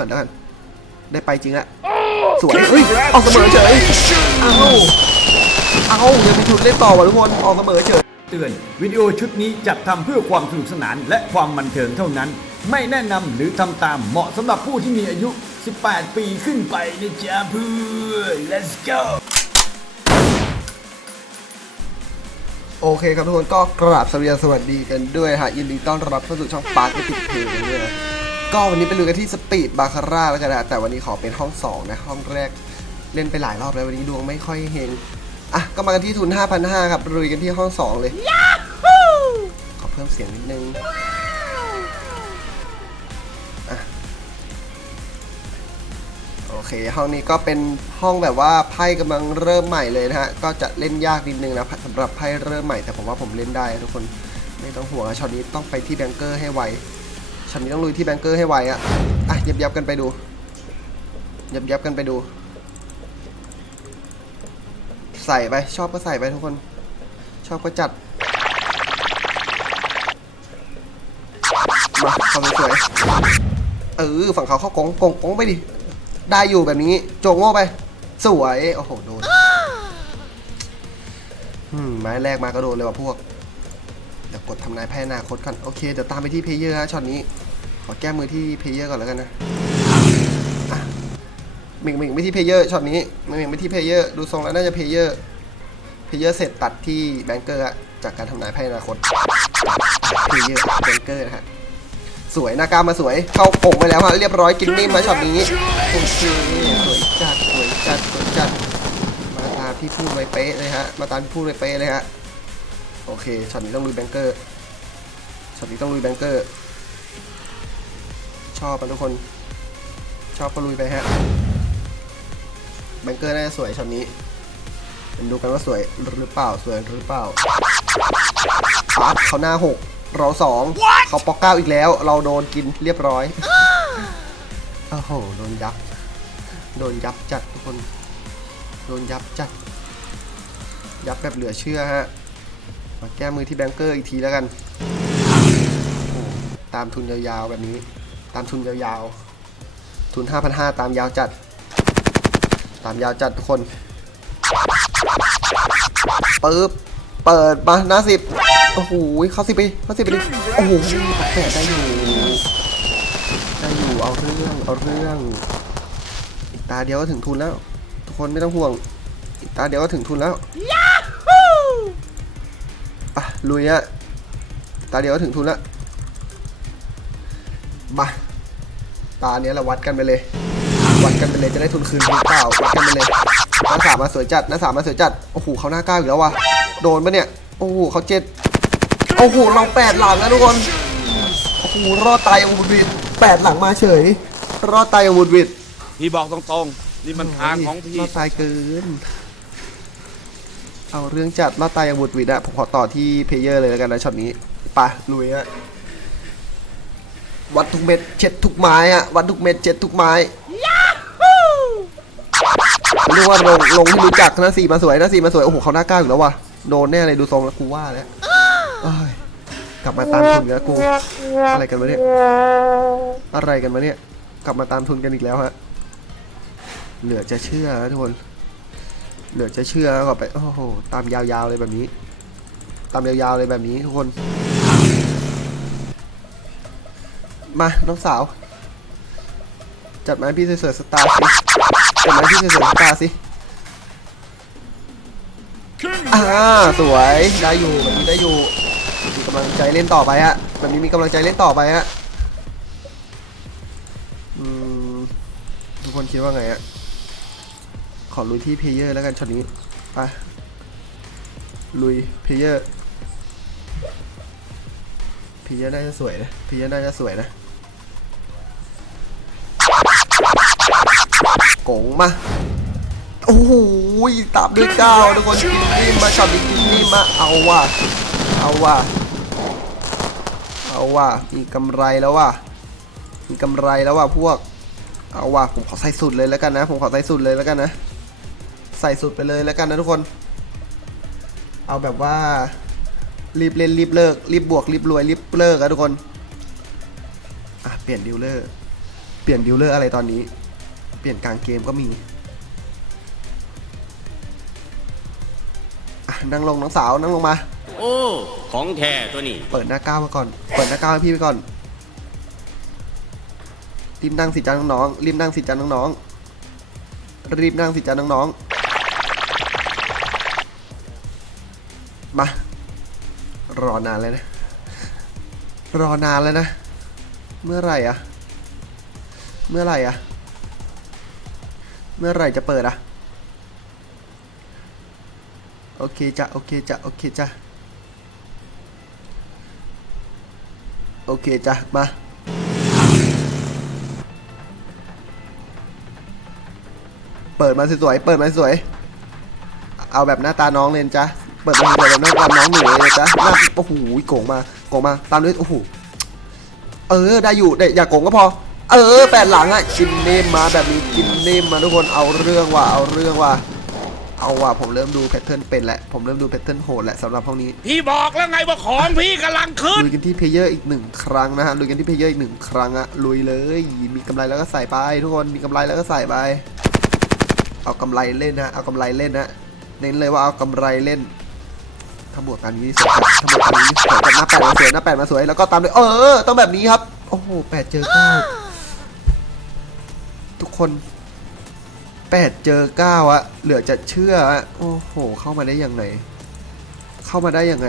ก่อนแล้วกัน ได้ไปจริงละสวยเฮ้ยออกเสมอเฉยเอ้าเอ้ายังมีทุนเล่นต่อว่ะทุกคนออกเสมอเฉยเตือนวิดีโอชุดนี้จัดทำเพื่อความสนุกสนานและความบันเทิงเท่านั้น ไม่แนะนำหรือทำตามเหมาะสำหรับผู้ที่มีอายุ 18 ปีขึ้นไปนะจ๊ะเพื่อน let's go โอเคครับทุกคนก็กราบสวัสดีสวัสดีกันด้วยฮะยินดีต้อนรับเข้าสู่ช่องปาร์คติดเพลงด้วยนะ ก็วันนี้ไปลุยกันที่สปีดบาคาร่าแล้วกันนะแต่วันนี้ขอเป็นห้องสองนะ ห้องแรกเล่นไปหลายรอบแล้ววันนี้ดวงไม่ค่อยเฮงอะก็มากันที่ทุน 5,500ครับลุยกันที่ห้องสองเลย ขอเพิ่มเสียงนิดนึงโอเค ห้องนี้ก็เป็นห้องแบบว่าไพ่กำลังเริ่มใหม่เลยนะฮะ ก็จะเล่นยากนิดนึงนะสำหรับไพ่เริ่มใหม่แต่ผมว่าผมเล่นได้ทุกคนไม่ต้องห่วงนะช็อตนี้ต้องไปที่แบงเกอร์ให้ไว ช็อตนี้ต้องลุยที่แบงเกอร์ให้ไวอะอะยับยับๆกันไปดู ยับยับๆกันไปดู ใส่ไป ชอบก็ใส่ไปทุกคน ชอบก็จัด มาทำสวยๆเออฝั่งเขาเข้ากงกงกงไปดิ ได้อยู่แบบนี้ โจงโง่ไป สวย โอ้โห โดนอืมไม้แรกมาก็โดนเลยว่ะพวก เดี๋ยวกดทำนายแพ้อนาคตก่อน โอเคเดี๋ยวตามไปที่เพเยอร์ฮะช็อตนี้ ขอแก้มือที่เพเยอร์ก่อนแล้วกันนะมิงมิงไม่ที่เพเยอร์ช็อตนี้มิงมิงไม่ที่เพเยอร์ดูทรงแล้วน่าจะเพเยอร์เพเยอร์เสร็จตัดที่แบงเกอร์อะจากการทำนายไพ่อนาคตเพเยอร์แบงเกอร์นะฮะสวยหน้ากามาสวยเข้าโป่งไปแล้วฮะเรียบร้อยกินนิ่มมาช็อตนี้โอเคสวยจัดสวยจัดสวยจัดมาตามที่พูดไว้เป๊ะเลยฮะมาตามที่พูดไว้เป๊ะเลยฮะ โอเคช็อตนี้ต้องลุยแบงเกอร์ช็อตนี้ต้องลุยแบงเกอร์ ชอบกันทุกคน ชอบก็ลุยไปฮะแบงเกอร์น่าจะสวยช็อตนี้มาดูกันว่าสวยหรือเปล่าสวยหรือเปล่าปั๊บเขาหน้าหกเราสองเขาปอกเก้าอีกแล้ว เราโดนกินเรียบร้อยโอ้โหโดนยับ โดนยับจัดทุกคน โดนยับจัด ยับแบบเหลือเชื่อฮะ มาแก้มือที่แบงเกอร์อีกทีแล้วกัน ตามทุนยาวๆแบบนี้ ตามทุนยาวๆ ทุน 5,500 ตามยาวจัด ตามยาวจัดทุกคนปึ๊บ เปิดมาหน้าสิบโอ้โห เข้าสิบไปเข้าสิบไปดิ โอ้โหปักแปดได้อยู่ ได้อยู่ เอาเรื่อง เอาเรื่อง อีกตาเดียวก็ถึงทุนแล้ว ทุกคนไม่ต้องห่วง อีกตาเดียวก็ถึงทุนแล้ว ลุยฮะตาเดียวก็ถึงทุนแล้วมาตาเนี้ยเราวัดกันไปเลย วัดกันไปเลยจะได้ทุนคืนหรือเปล่าวัดกันไปเลยหน้าสามมาสวยจัดหน้าสามมาสวยจัดโอ้โหเขาหน้าเก้าอีกแล้วว่ะโดนปะเนี่ยโอ้โหเขาเจ็ดโอ้โหเราแปดหลังนะทุกคนโอ้โหรอดตายอย่างบุดวิดแปดหลังมาเฉย รอดตายอย่างบุดวิดพี่บอกตรงๆนี่มันทางของพี่รอดตายเกิน เอาเรื่องจัดรอดตายอย่างบุดวิดอะผมขอต่อที่เพลเยอร์เลยแล้วกันนะช็อตนี้ไปลุยฮะวัดทุกเม็ดเช็ดทุกไม้อะวัดทุกเม็ดเช็ดทุกไม้เรียกว่าลงลงที่รู้จักนะสี่มาสวยนะสี่มาสวยโอ้โหเขาหน้าก้าวอยู่แล้วว่ะโดนแน่เลยดูทรงแล้วกูว่าแล้วเอ้ยกลับมาตามทุนแล้วกูอะไรกันวะเนี่ยอะไรกันวะเนี่ย กลับมาตามทุนกันอีกแล้วฮะเหลือจะเชื่อนะทุกคน เหลือจะเชื่อแล้วก็ไป โอ้โห ตามยาวๆเลยแบบนี้ ตามยาวๆเลยแบบนี้ทุกคน มา น้องสาว จัดมาพี่สวยๆสตาร์สิจัดมาพี่สวยๆสตาร์สิ อ่า สวย ได้อยู่แบบนี้ได้อยู่ มีกำลังใจเล่นต่อไปฮะ แบบนี้มีกำลังใจเล่นต่อไปฮะ อืม ทุกคนคิดว่าไงอะ ขอลุยที่เพเยอร์แล้วกันช็อตนี้ไปลุยเพเยอร์เพเยอร์น่าจะสวยนะเพเยอร์น่าจะสวยนะกงมาโอ้โหตามด้วยเก้าทุกคนนี่มาช็อตนี้นี่มาเอาว่ะเอาว่ะเอาว่ะมีกำไรแล้วว่ะมีกำไรแล้วว่ะพวกเอาว่ะผมขอใส่สุดเลยแล้วกันนะ ผมขอใส่สุดเลยแล้วกันนะ ใส่สุดไปเลยแล้วกันนะทุกคน เอาแบบว่า รีบเล่นรีบเลิก รีบบวกรีบรวยรีบเลิกอะทุกคนอะเปลี่ยนดิวเลอร์เปลี่ยนดิวเลอร์อะไรตอนนี้ เปลี่ยนกลางเกมก็มีอะนั่งลงน้องสาวนั่งลงมา โอ้ ของแท้ตัวนี้ เปิดหน้าก้าวมาก่อน เปิดหน้าก้าวให้พี่ไปก่อนรีบนั่งสิจ้าน้องๆรีบนั่งสิจ้าน้องๆรีบนั่งสิจ้าน้องๆ มา รอนานเลยนะ รอนานแล้วนะ เมื่อไหร่อะเมื่อไหร่อะเมื่อไหร่จะเปิดอะโอเคจ้ะโอเคจ้ะโอเคจ้ะโอเคจ้ะมาเปิดมาสวยๆเปิดมาสวยๆเอาแบบหน้าตาน้องเลยนจ้ะ เปิดมาสวยๆแบบหน้าตาน้องหนูเลยนะจ้ะหน้าโอ้โหโกงมาโกงมาตามด้วยโอ้โหเออได้อยู่ได้อย่าโกงก็พอ เออแปดหลังอะกินเนมมาแบบนี้กินเนมมาทุกคนเอาเรื่องว่ะเอาเรื่องว่ะเอาว่ะผมเริ่มดูแพทเทิร์นเป็นแล้วผมเริ่มดูแพทเทิร์นโหดแล้วสำหรับห้องนี้พี่บอกแล้วไงว่าของพี่กำลังขึ้นลุยกันที่เพลเยอร์อีกหนึ่งครั้งนะฮะลุยกันที่เพลเยอร์อีกหนึ่งครั้งอะลุยเลย มีกำไรแล้วก็ใส่ไป ทุกคนมีกำไรแล้วก็ใส่ไป เอากำไรเล่นนะเอากำไรเล่นนะเน้นเลยว่าเอากำไรเล่น ถ้าบวกกันนี้สวยจัดถ้าบวกกันนี้สวยจัดหน้าแปดมาสวยหน้าแปดมาสวยแล้วก็ตามด้วยเออต้องแบบนี้ครับโอ้โหแปดเจอเก้าทุกคนแปดเจอเก้าอะเหลือจะเชื่ออะโอ้โห เข้ามาได้ยังไง เข้ามาได้ยังไง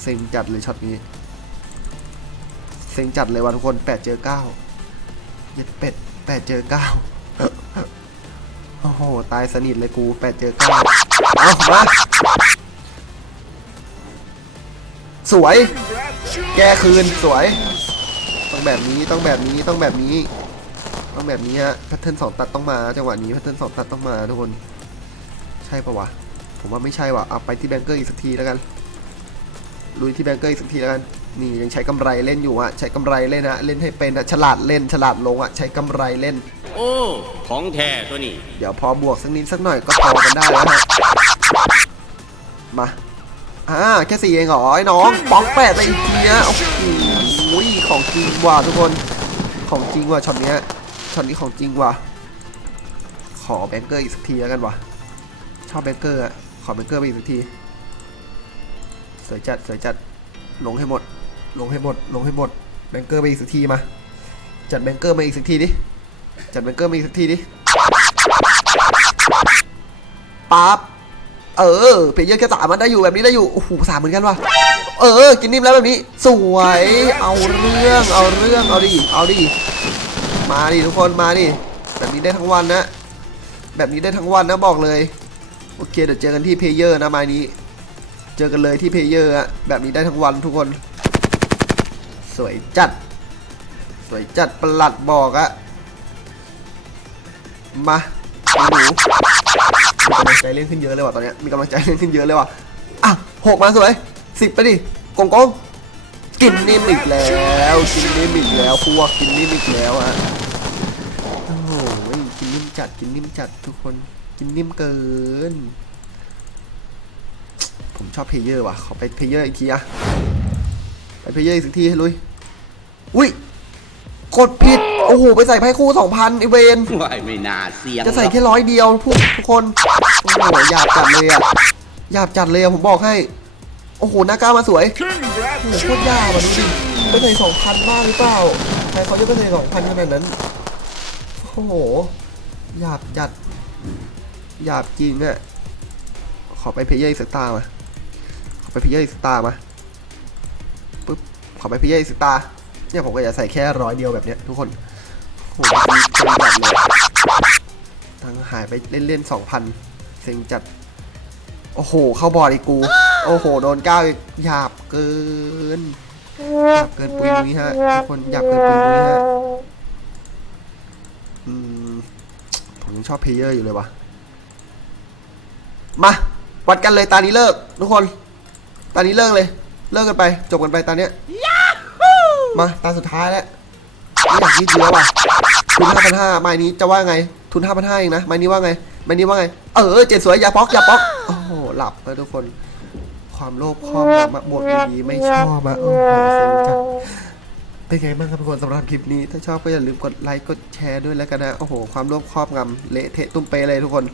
เซ็งจัดเลยช็อตนี้ เซ็งจัดเลยว่ะทุกคนแปดเจอเก้าเย็ดเป็ดแปดเจอเก้าโอ้โห ตายสนิทเลยกูแปดเจอเก้าเอามา สวย แก้คืนสวย ต้องแบบนี้ต้องแบบนี้ต้องแบบนี้ ต้องแบบนี้ฮะแพทเทิร์นสองตัดต้องมาจังหวะนี้แพทเทิร์นสองตัดต้องมาทุกคนใช่ปะวะผมว่าไม่ใช่ว่ะเอาไปที่แบงเกอร์อีกสักทีแล้วกันลุยที่แบงเกอร์อีกสักทีแล้วกันนี่ยังใช้กำไรเล่นอยู่อะใช้กำไรเล่นอะเล่นให้เป็นอะฉลาดเล่นฉลาดลงอะใช้กำไรเล่น โอ้ของแท้ตัวนี้ เดี๋ยวพอบวกสักนิดสักหน่อยก็พอกันได้แล้วฮะมา อ่าแค่สี่เองเหรอไอ้น้องป๊อกแปดไปอีกทีนะโอ้โหของจริงว่ะทุกคนของจริงว่ะช็อตเนี้ยช็อตนี้ของจริงว่ะขอแบงเกอร์อีกสักทีแล้วกันว่ะชอบแบงเกอร์อะขอแบงเกอร์ไปอีกสักทีสวยจัดสวยจัดลงให้หมด ลงให้หมด ลงให้หมดแบงเกอร์ไปอีกสักทีมา จัดแบงเกอร์มาอีกสักทีดิจัดแบงเกอร์มาอีกสักทีดิปั๊บ เออ เพลเยอร์แค่สามมันได้อยู่แบบนี้ได้อยู่ โอ้โหสามเหมือนกันว่ะ เออ กินนิ่มแล้วแบบนี้ สวย เอาเรื่อง เอาเรื่อง เอาดิ เอาดิ มาดิทุกคน มาดิ แบบนี้ได้ทั้งวันนะ แบบนี้ได้ทั้งวันนะบอกเลย โอเค เดี๋ยวเจอกันที่เพลเยอร์นะมานี้ เจอกันเลยที่เพลเยอร์อะแบบนี้ได้ทั้งวันทุกคน สวยจัด สวยจัดประหลัดบอกอะมาหนู มีกำลังใจเล่นขึ้นเยอะเลยว่ะตอนเนี้ยมีกำลังใจเล่นขึ้นเยอะเลยว่ะอะหกมาสวยสิบไปดิกงกงกินนิ่มอีกแล้วกินนิ่มอีกแล้วพวกกินนิ่มอีกแล้วอะโอ้โหกินนิ่มจัดกินนิ่มจัดทุกคนกินนิ่มเกิน ผมชอบเพลเยอร์ว่ะขอไปเพลเยอร์อีกทีอะไปเพลเยอร์อีกสักทีให้ลุยอุ้ยกดผิดโอ้โหไปใส่ไพ่คู่สองพันไอเวนว้ายไม่น่าเสียงจะใส่แค่ร้อยเดียวพวกทุกคน โอ้โหหยาบจัดเลยอะหยาบจัดเลยอะผมบอกให้ โอ้โหหน้าก้าวมาสวยโอ้โหโคตรยากอะดูดิไปใส่สองพันบ้างหรือเปล่าใครเขาจะไปใส่สองพันขนาดนั้นโอ้โหหยาบจัดหยาบจริงอะขอไปเพย์เยอร์สักตามาขอไปเพย์เยอร์สักตามาปึ๊บขอไปเพย์เยอร์สักตาเนี่ยผมก็จะใส่แค่ร้อยเดียวแบบเนี้ยทุกคนโอ้โหเซ็งจัดเลยทางหายไปเล่นๆสองพัน เซ็งจัด โอ้โห เข้าบอร์ดอีกกู โอ้โห โดนก้าวอีกหยาบเกินหยาบเกินปุยมุ้ยฮะทุกคนหยาบเกินปุยมุ้ยฮะอืมผมยังชอบเพลเยอร์อยู่เลยวะมา วัดกันเลยตานี้เลิก ทุกคน ตานี้เลิกเลย เลิกกันไป จบกันไปตาเนี้ยมา ตาสุดท้ายแล้วไม่อยากยืดเยื้อว่ะทุนห้าพันห้าไม้นี้จะว่าไง ทุนห้าพันห้าเองนะไม้นี้ว่าไง ไม้นี้ว่าไง เออเจ็ดสวยอย่าป๊อกอย่าป๊อก โอ้โหหลับแล้วทุกคน ความโลภครอบงำมาบทดีๆไม่ชอบอะโอ้โหเซ็งจัดเป็นไงบ้างครับทุกคนสำหรับคลิปนี้ถ้าชอบก็อย่าลืมกดไลค์กดแชร์ด้วยแล้วกันนะโอ้โหความโลภครอบงำเละเทะตุ้มเปเลยทุกคน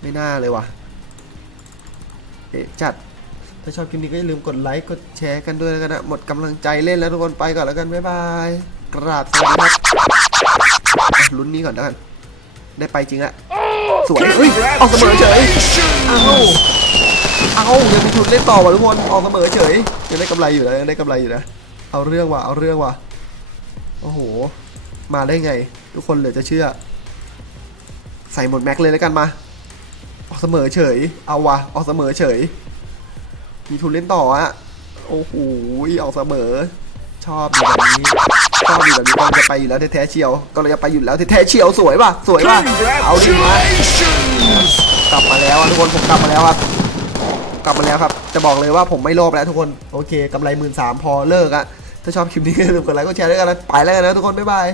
ไม่น่าเลยว่ะเอ๊ะจัด ถ้าชอบคลิปนี้ก็อย่าลืมกดไลค์กดแชร์กันด้วยแล้วกันนะหมดกำลังใจเล่นแล้วทุกคนไปก่อนแล้วกันบ๊ายบายกราบสวัสดีครับอะลุ้นนี้ก่อนแล้วกันได้ไปจริงละ สวยเฮ้ยออกเสมอเฉยเอ้าเอายังมีทุนเล่นต่อว่ะทุกคนออกเสมอเฉยยังได้กำไรอยู่นะยังได้กำไรอยู่นะเอาเรื่องว่ะเอาเรื่องว่ะโอ้โห มาได้ไง ทุกคนเหลือจะเชื่อ ใส่หมดแม็กเลยแล้วกันมา ออกเสมอเฉย เอาวะออกเสมอเฉย มีทุนเล่นต่ออะโอ้โหออกเสมอ ชอบอยู่แบบนี้ชอบอยู่แบบนี้ก็จะไปอยู่แล้วแท้ๆเชียวก็เลยจะไปอยู่แล้วแท้ๆเชียวสวยป่ะสวยป่ะเอาดีมากลับมาแล้วอะทุกคนผมกลับมาแล้วครับกลับมาแล้วครับ จะบอกเลยว่าผมไม่โลภแล้วทุกคนโอเคกำไรหมื่นสามพอเลิกอะถ้าชอบคลิปนี้ก็อย่าลืมกดไลค์กดแชร์ด้วยกันนะไปแล้วกันนะทุกคนบ๊ายบาย